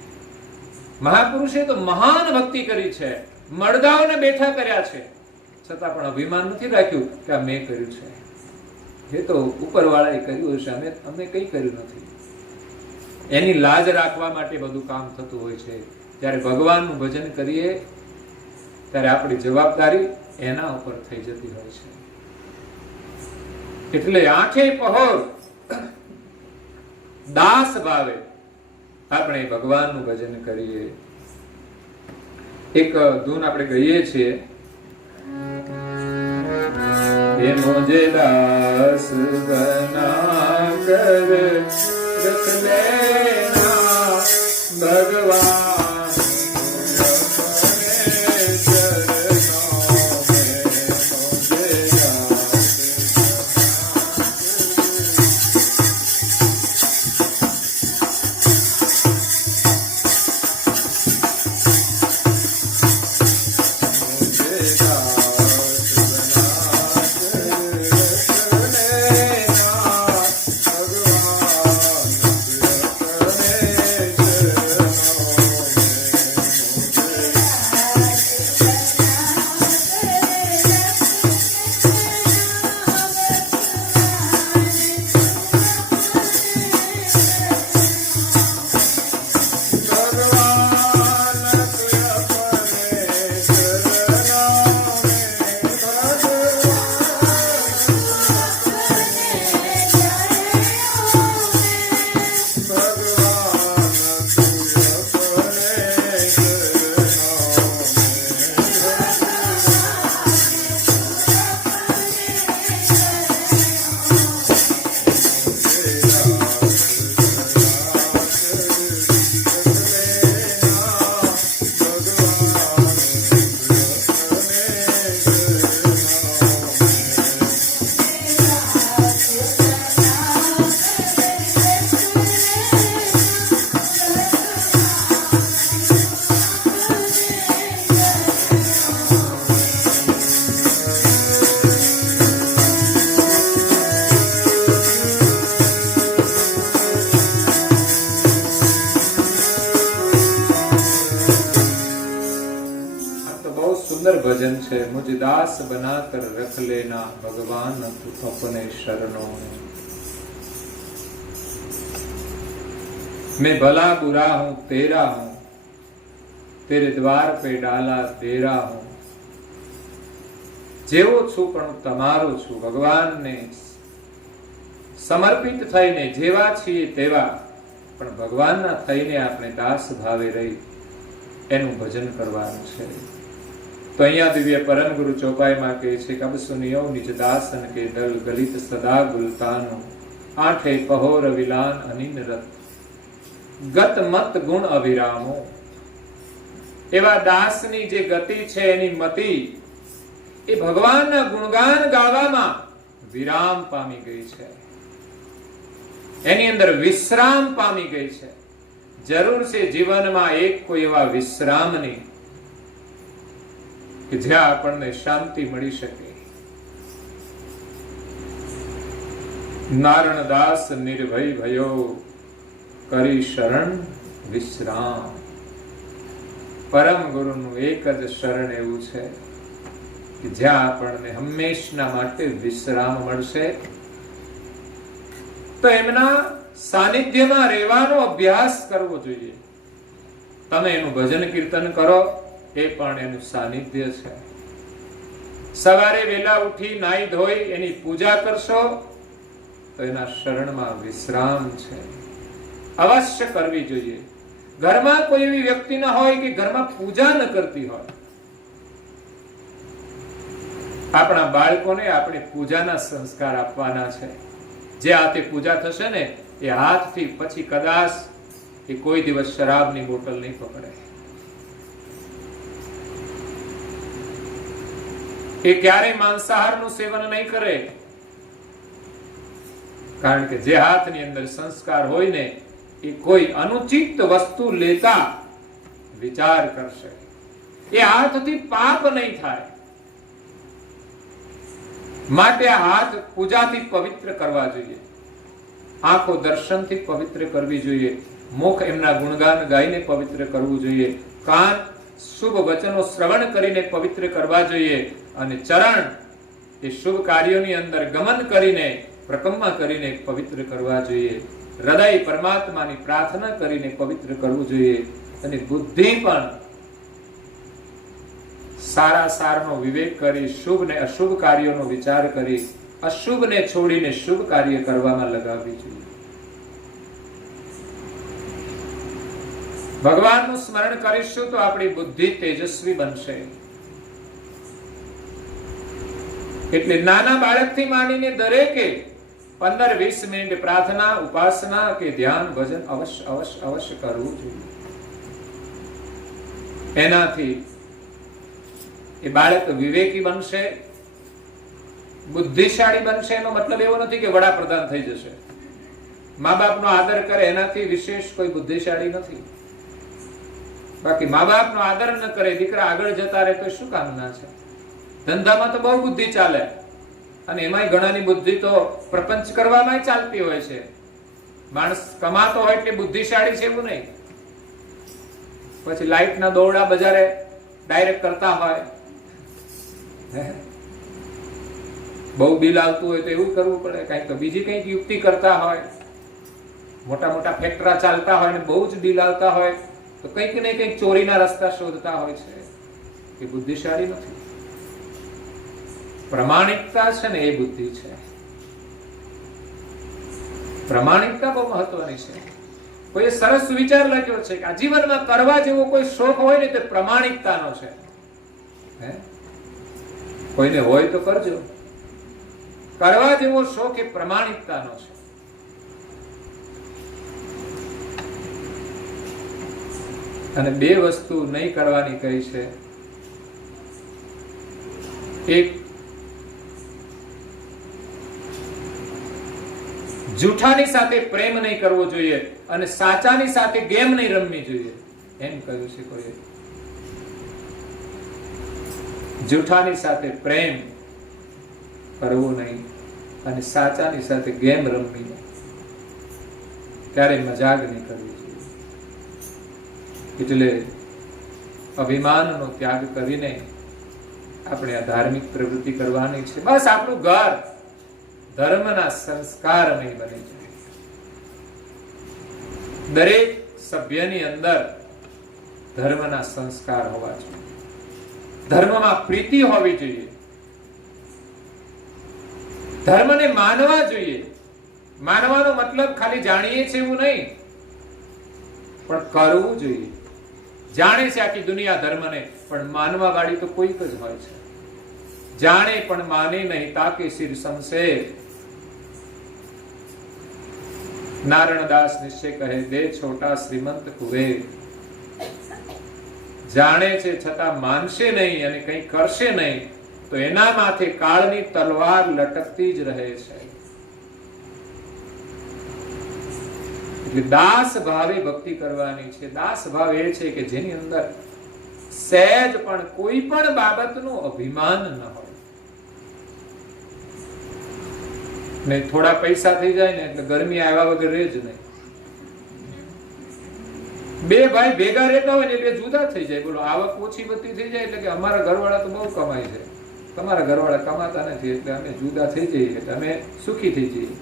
મહાપુરુષે તો મહાન ભક્તિ કરી છે, મળદાઓને બેઠા કર્યા છે, છતાં પણ અભિમાન નથી રાખ્યું કે આ મેં કર્યું છે. એ તો ઉપરવાળાએ કર્યું હશે, અમે કંઈ કર્યું નથી. એની લાજ રાખવા માટે બધું કામ થતું હોય છે. જ્યારે ભગવાનનું ભજન કરીએ ત્યારે આપણી જવાબદારી એના ઉપર થઈ જતી હોય છે. એટલે આંખે પહોર દાસ ભાવે આપણે ભગવાનનું ભજન કરીએ. એક ધૂન આપણે ગઈએ છીએ, હે મોજે દાસ બના કર રખ લેના ભગવાન भजन छे, मुझ दास बनाकर रख लेना भगवान तू अपने शरणों में। मैं भला बुरा हूं तेरा हूं, तेरे द्वार पे डाला डेरा हूं। जेवो छू पण तमारो छू, भगवान ने समर्पित थईने जेवा छीए तेवा पण भगवानना थईने आपणे दास भावे रही एनुं भजन करवानुं छे। તો અહીંયા દિવ્ય પરમ ગુરુ ચોપાઈમાં કહે છે કે અબ સુનિયો નિજ દાસન કે દલ ગલિત સદા ગુલતાનો આઠે પહોર વિલાન અનિન રત ગત મત ગુણ અવિરામો. એવા દાસની જે ગતિ છે, એની મતિ એ ભગવાનના ગુણગાન ગાવામાં વિરામ પામી ગઈ છે, એની અંદર વિશ્રામ પામી ગઈ છે. જરૂર છે જીવનમાં એક કોઈ એવા વિશ્રામની કે જ્યાં આપણને શાંતિ મળી શકે. નારણ દાસ નિર્ભય ભયો કરી શરણ વિશ્રામ. પરમ ગુરુનું એક જ શરણ એવું છે કે જ્યાં આપણને હંમેશના માટે વિશ્રામ મળશે. તો એમના સાનિધ્યમાં રહેવાનો અભ્યાસ કરવો જોઈએ. તમે એનું ભજન કીર્તન કરો, એ પણ એનું સાનિધ્ય છે. સવારે વહેલા ઉઠી નાઈ ધોઈ એની પૂજા કરશો તો એના શરણમાં વિશ્રામ છે. અવશ્ય કરવી જોઈએ. ઘરમાં કોઈ એવી વ્યક્તિ ન હોય કે ઘરમાં પૂજા ન કરતી હોય. આપણા બાળકોને આપણે પૂજાના સંસ્કાર આપવાના છે. જે હાથે પૂજા થશે ને એ હાથથી પછી કદાચ એ કોઈ દિવસ શરાબની બોટલ નહીં પકડે. એ ક્યારેય માંસાહારનું સેવન નહીં કરે. કારણ કે જે હાથની અંદર સંસ્કાર હોય ને એ કોઈ અનુચિત વસ્તુ લેતા વિચાર કરશે. એ હાથથી પાપ નહીં થાય. માટે આ હાથ પૂજાથી પવિત્ર કરવા જોઈએ. આંખો દર્શનથી પવિત્ર કરવી જોઈએ. મુખ એમના ગુણગાન ગાઈને પવિત્ર કરવું જોઈએ. કાન શુભ વચનો શ્રવણ કરીને પવિત્ર કરવા જોઈએ. અને ચરણ એ શુભ કાર્યોની અંદર ગમન કરીને પ્રકમ્મા કરીને પવિત્ર કરવા જોઈએ. હૃદય પરમાત્માની પ્રાર્થના કરીને પવિત્ર કરવું જોઈએ. અને બુદ્ધિ પણ સારા સારનો વિવેક કરી શુભ ને અશુભ કાર્યોનો વિચાર કરી અશુભને છોડીને શુભ કાર્ય કરવામાં લગાવવી જોઈએ. ભગવાનનું સ્મરણ કરીશું તો આપણી બુદ્ધિ તેજસ્વી બનશે. એટલે નાના બાળકથી માંડીને દરેકે 15-20 મિનિટ પ્રાર્થના, ઉપાસના કે ધ્યાન, ભજન અવશ્ય કરવું જોઈએ. એનાથી એ બાળક વિવેકી બનશે, બુદ્ધિશાળી બનશે. એનો મતલબ એવો નથી કે વડાપ્રધાન થઈ જશે. મા બાપનો આદર કરે એનાથી વિશેષ કોઈ બુદ્ધિશાળી નથી. બાકી મા બાપનો આદર ન કરે, દીકરા આગળ જતા રહે તો શું કામના છે? ધંધામાં તો બહુ બુદ્ધિ ચાલે, અને એમાંય ઘણાની બુદ્ધિ તો પ્રપંચ કરવામાં ચાલતી હોય છે. માણસ કમાતો હોય એટલે બુદ્ધિશાળી છે એવું નહીં. પછી લાઈટના દોરડા બજારે ડાયરેક્ટ કરતા હોય, બહુ બિલ આવતું હોય તો એવું કરવું પડે. કઈક તો બીજી કઈક યુક્તિ કરતા હોય. મોટા મોટા ફેક્ટરા ચાલતા હોય ને બહુ જ બિલ આવતા હોય તો કંઈક ને કંઈક ચોરીના રસ્તા શોધતા હોય છે. એ બુદ્ધિશાળી નથી. પ્રમાણિકતા છે ને એ બુદ્ધિ છે. પ્રમાણિકતા બહુ મહત્વની છે. કોઈ સરસ વિચાર લખ્યો છે કે આ જીવનમાં કરવા જેવો કોઈ શોખ હોય ને તે પ્રમાણિકતાનો છે. કોઈને હોય તો કરજો. કરવા જેવો શોખ એ પ્રમાણિકતાનો છે. અને બે વસ્તુ નહીં કરવાની કહી છે. એક, જૂઠાની સાથે પ્રેમ નહીં કરવો જોઈએ અને સાચાની સાથે ગેમ નહીં રમવી જોઈએ, એમ કહ્યું છે કોઈએ. જૂઠાની સાથે પ્રેમ કરવો નહીં અને સાચાની સાથે ગેમ રમવી નહીં. ક્યારે મજાક નહીં કરવી જોઈએ. એટલે અભિમાનનો ત્યાગ કરીને આપણે આ ધાર્મિક પ્રવૃત્તિ કરવાની છે. બસ આપણું ઘર ધર્મના સંસ્કાર નહીં બની જાય. દરેક સભ્યની અંદર ધર્મના સંસ્કાર હોવા જોઈએ. ધર્મમાં પ્રીતિ હોવી જોઈએ. ધર્મને માનવા જોઈએ. માનવાનો મતલબ ખાલી જાણીએ છીએ એવું નહીં, પણ કરવું જોઈએ. જાણે છે આખી દુનિયા ધર્મને, પણ માનવા વાળી તો કોઈક જ હોય છે. જાણે પણ માને નહીં તાકે શિર સમશે. નારણદાસ નિશ્ચય કહે દે છોટા શ્રીમંત કુવે. જાણે છે છતાં માનશે નહીં અને કંઈ કરશે નહીં તો એના માથે કાળની તલવાર લટકતી જ રહે છે. એટલે દાસ ભાવે ભક્તિ કરવાની છે. દાસ ભાવ એ છે કે જેની અંદર સહેજ પણ કોઈ પણ બાબતનું અભિમાન ન હોય. ને થોડા પૈસા થઈ જાય ને એટલે ગરમી આવ્યા વગર રહે જ નહીં. બે ભાઈ ભેગા રહેતા હોય ને એટલે જુદા થઈ જાય. બોલો, આવક ઓછી વધતી થઈ જાય એટલે કે અમારા ઘરવાળા તો બહુ કમાય છે, તમારા ઘરવાળા કમાતા નથી એટલે અમે જુદા થઈ જઈએ એટલે અમે સુખી થઈ જઈએ.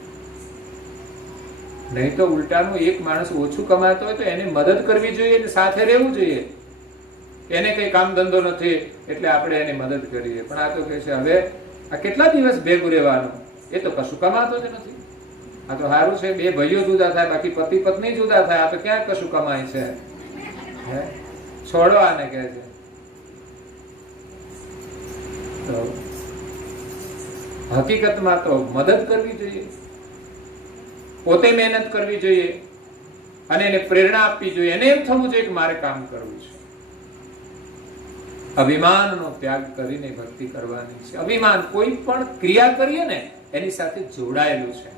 નહીં તો ઉલટાનું એક માણસ ઓછું કમાતો હોય તો એને મદદ કરવી જોઈએ અને સાથે રહેવું જોઈએ. એને કઈ કામ ધંધો નથી એટલે આપણે એને મદદ કરીએ. પણ આ તો કહે છે હવે આ કેટલા દિવસ ભેગું રહેવાનું, એ તો કશું કમાતો જ નથી. આ તો સારું છે બે ભાઈઓ જુદા થાય, બાકી પતિ પત્ની જુદા થાય, આ તો ક્યાં કશું કમાય છે. છોડો આને કહે છે. તો હકીકતમાં તો મદદ કરવી જોઈએ, પોતે મહેનત કરવી જોઈએ અને એને પ્રેરણા આપવી જોઈએ. એને એમ થવું જોઈએ કે મારે કામ કરવું છે. અભિમાનનો ત્યાગ કરીને ભક્તિ કરવાની છે. અભિમાન કોઈ પણ ક્રિયા કરીએ ને એની સાથે જોડાયેલું છે.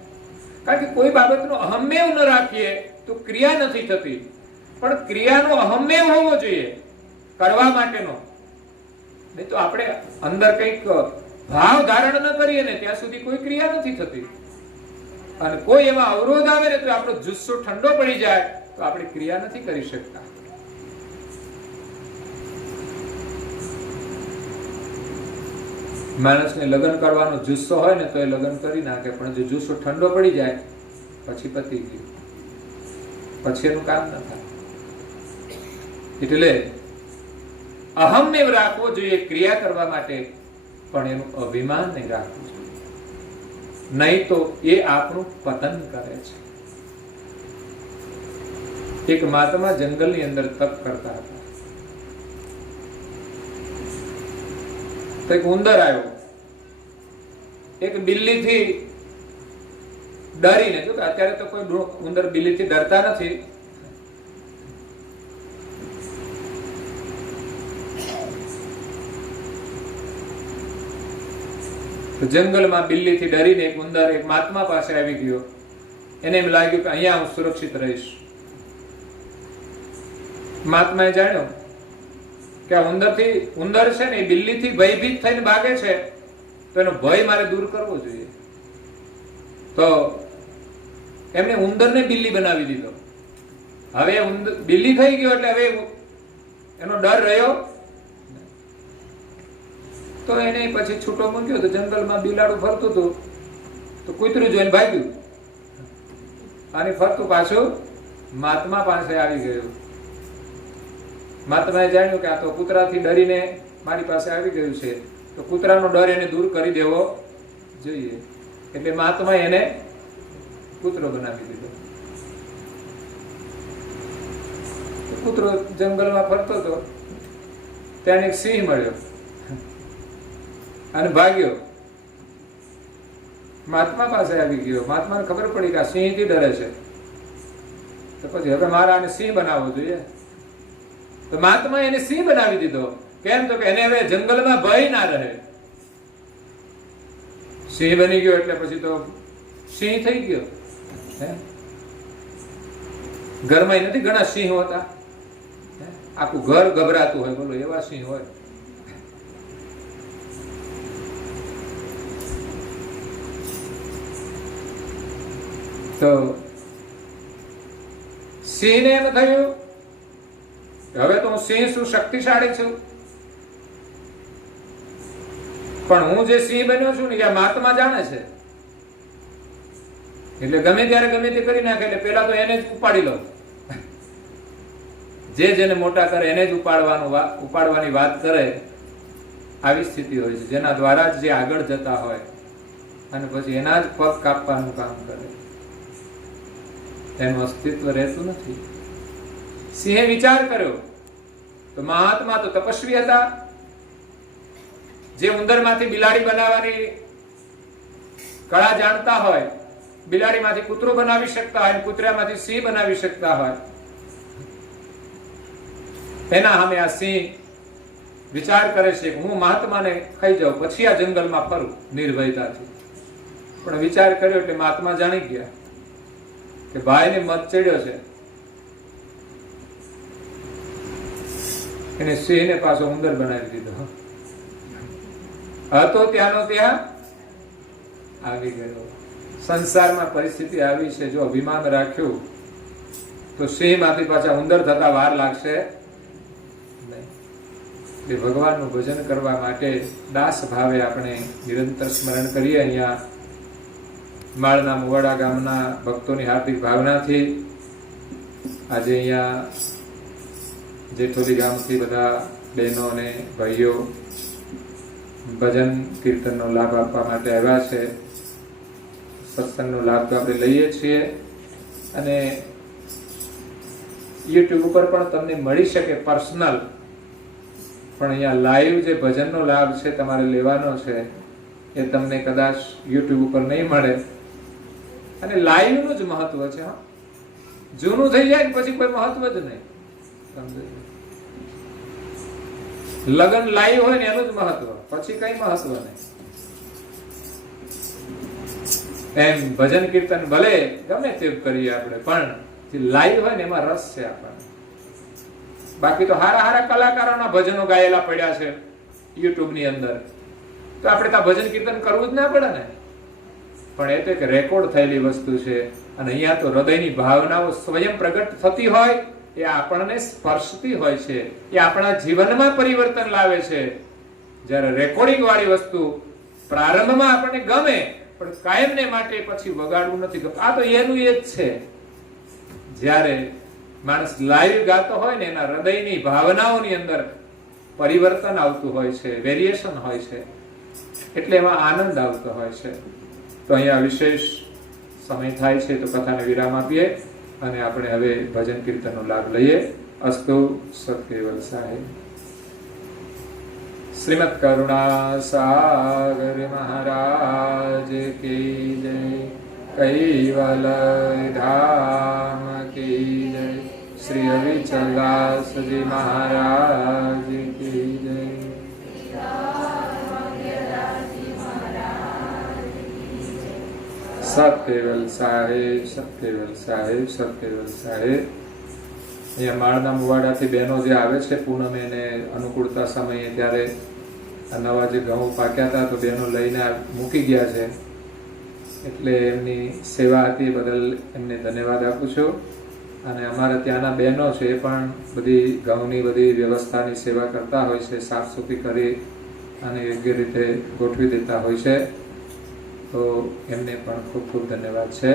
કારણ કે કોઈ બાબતનો અહમ્મેવ ન રાખીએ તો ક્રિયા નથી થતી, પણ ક્રિયાનો અહમ્મેવ હોવો જોઈએ કરવા માટેનો. નહીં તો આપણે અંદર કંઈક ભાવ ધારણ ન કરીએ ને ત્યાં સુધી કોઈ ક્રિયા નથી થતી. અને કોઈ એવા અવરોધ આવે ને તો આપણો જુસ્સો ઠંડો પડી જાય તો આપણે ક્રિયા નથી કરી શકતા. માણસને લગ્ન કરવાનો જુસ્સો હોય ને તો એ લગ્ન કરી નાખે, પણ જો જુસ્સો ઠંડો પડી જાય પછી પતી ગયું, પછી એનું કામ ન થાય. એટલે અહમ્મેવ રાખવો જોઈએ ક્રિયા કરવા માટે, પણ એનું અભિમાન નહીં રાખવું જોઈએ. નહીં તો એ આપણું પતન કરે છે. એક મહાત્મા જંગલની અંદર તપ કરતા હતા. તો એક ઉંદર આવ્યો, એક બિલ્લીથી ડરીને. જો કે અત્યારે તો કોઈ ઉંદર બિલ્લીથી ડરતા નથી. તો જંગલમાં બિલ્લીથી ડરીને એક ઉંદર એક મહાત્મા પાસે આવી ગયો. એને એમ લાગ્યું કે અહીંયા હું સુરક્ષિત રહીશ. મહાત્માએ જાણ્યું કે આ ઉંદર છે ને એ બિલ્લીથી ભયભીત થઈને ભાગે છે, તો એનો ભય મારે દૂર કરવો જોઈએ. તો એમણે ઉંદરને બિલ્લી બનાવી દીધો. હવે બિલ્લી થઈ ગયો એટલે હવે એનો ડર રહ્યો. તો એને પછી છૂટો મૂક્યો તો જંગલમાં બિલાડું ફરતું હતું, તો કૂતરું જોઈને ભાગ્યું અને ફરતું પાછું મહાત્મા પાસે આવી ગયું. મહાત્માએ જાણ્યું કે આ તો કૂતરાથી ડરીને મારી પાસે આવી ગયું છે, તો કૂતરાનો ડર એને દૂર કરી દેવો જોઈએ. એટલે મહાત્માએ એને કૂતરો બનાવી દીધો. કૂતરો જંગલમાં ફરતો હતો, ત્યાં એક સિંહ મળ્યો અને ભાગ્યો. મહાત્મા પાસે આવી ગયો. મહાત્માને ખબર પડી કે આ સિંહથી ડરે છે, તો પછી હવે મારે આને સિંહ બનાવવો જોઈએ. તો મહાત્મા એને સિંહ બનાવી દીધો. કેમ? તો કે એને હવે જંગલમાં ભય ના રહે. સિંહ બની ગયો એટલે પછી તો સિંહ થઈ ગયો. ઘરમાં નથી ઘણા સિંહ હોતા, આખું ઘર ગભરાતું હોય. બોલો, એવા સિંહ હોય. તો સિંહને એમ થયું હવે તો હું સિંહ છું, શક્તિશાળી છું, પણ હું જે સિંહ બન્યો છું ને એ મહાત્મા જાણે છે. એટલે ગમે ત્યારે ગમે તે કરી નાખે. એટલે પેલા તો એને જ ઉપાડી લો. જેને મોટા કરે એને જ ઉપાડવાની વાત કરે. આવી સ્થિતિ હોય છે, જેના દ્વારા જ જે આગળ જતા હોય અને પછી એના જ પગ કાપવાનું કામ કરે, એનું અસ્તિત્વ રહેતું નથી. સિંહે વિચાર કર્યો તો મહાત્મા તો તપસ્વી હતા, જે ઉંદરમાંથી બિલાડી બનાવવાની કળા જાણતા હોય, બિલાડીમાંથી કૂતરો બનાવી શકતા હોય, કૂતરામાંથી સિંહ બનાવી શકતા હોય, એના સામે આ સિંહ વિચાર કરે છે કે હું મહાત્માને ખાઈ જાઉં, પછી આ જંગલમાં ફરું નિર્ભયતાથી. પણ વિચાર કર્યો એટલે મહાત્મા જાણી ગયા કે ભાઈને મત ચડ્યો છે. એને સિંહને પાછો ઉંદર બનાવી દીધો. હતો ત્યાંનો ત્યાં આવી ગયો. સંસારમાં પરિસ્થિતિ આવી છે, જો અભિમાન રાખ્યું તો સિંહમાંથી પાછા ઉંદર થતા વાર લાગશે નહીં. એટલે ભગવાનનું ભજન કરવા માટે દાસ ભાવે આપણે નિરંતર સ્મરણ કરીએ. અહીંયા માળના મુવાડા ગામના ભક્તોની હાર્દિક ભાવનાથી આજે અહીંયા જેઠોલી ગામથી બધા બહેનો અને ભાઈઓ ભજન કીર્તનનો લાભ આપવા માટે આવ્યા છે. સત્સંગનો લાભ તો આપણે લઈએ છીએ અને યુટ્યુબ ઉપર પણ તમને મળી શકે પર્સનલ, પણ અહીંયા લાઈવ જે ભજનનો લાભ છે તમારે લેવાનો છે એ તમને કદાચ યુટ્યુબ ઉપર નહીં મળે. અને લાઈવનું જ મહત્વ છે. હા, જૂનું થઈ જાય પછી કોઈ મહત્વ જ નહીં. સમજાય? લગન લાઈવ હોય ને એનું જ મહત્વ, પછી કઈ મહત્વ નહીં. એમ ભજન કીર્તન ભલે ગમે તે કરીએ આપણે, પણ જે લાઈવ હોય ને એમાં રસ છે આપણને. બાકી તો હારા હારા કલાકારોના ભજનો ગાયેલા પડ્યા છે યુટ્યુબ ની અંદર, તો આપણે ત્યાં ભજન કીર્તન કરવું જ ના પડે ને. પણ એ તો એક રેકોર્ડ થયેલી વસ્તુ છે. અને અહીંયા તો હૃદયની ભાવનાઓ સ્વયં પ્રગટ થતી હોય, એ આપણને સ્પર્શતી હોય છે, એ આપણા જીવનમાં પરિવર્તન લાવે છે. જ્યારે રેકોર્ડિંગ વાળી વસ્તુ પ્રારંભમાં આપણને ગમે, પણ કાયમને માટે પછી વગાડવું નથી ગમતું. આ તો એનું એ જ છે. જ્યારે માણસ લાઈવ ગાતો હોય ને એના હૃદયની ભાવનાઓની અંદર પરિવર્તન આવતું હોય છે, વેરિએશન હોય છે, એટલે એમાં આનંદ આવતો હોય છે. તો અહીંયા વિશેષ સમય થાય છે તો કથાને વિરામ આપીએ અને આપણે હવે ભજન કીર્તનનો લાભ લઈએ. અસ્તુ સત્કેવલ સાહેબ. શ્રીમદ કરુણા સાગર મહારાજ કી જય, કૈવલ ધામ કી જય, શ્રી અવિચલદાસજી મહારાજ કી જય. સત્કેવલ સાહેબ, સત્કેવલ સાહેબ, સત્કેવલ સાહેબ. અહીંયા માળના મુવાડાથી બહેનો જે આવે છે પૂનમે એને અનુકૂળતા સમયે, ત્યારે આ નવા જે ઘઉં પાક્યા હતા તો બહેનો લઈને મૂકી ગયા છે. એટલે એમની સેવા હતી બદલ એમને ધન્યવાદ આપું છું. અને અમારા ત્યાંના બહેનો છે એ પણ બધી ઘઉંની બધી વ્યવસ્થાની સેવા કરતા હોય છે, સાફ સૂફી કરી અને યોગ્ય રીતે ગોઠવી દેતા હોય છે. તો એમને પણ ખૂબ ખૂબ ધન્યવાદ છે.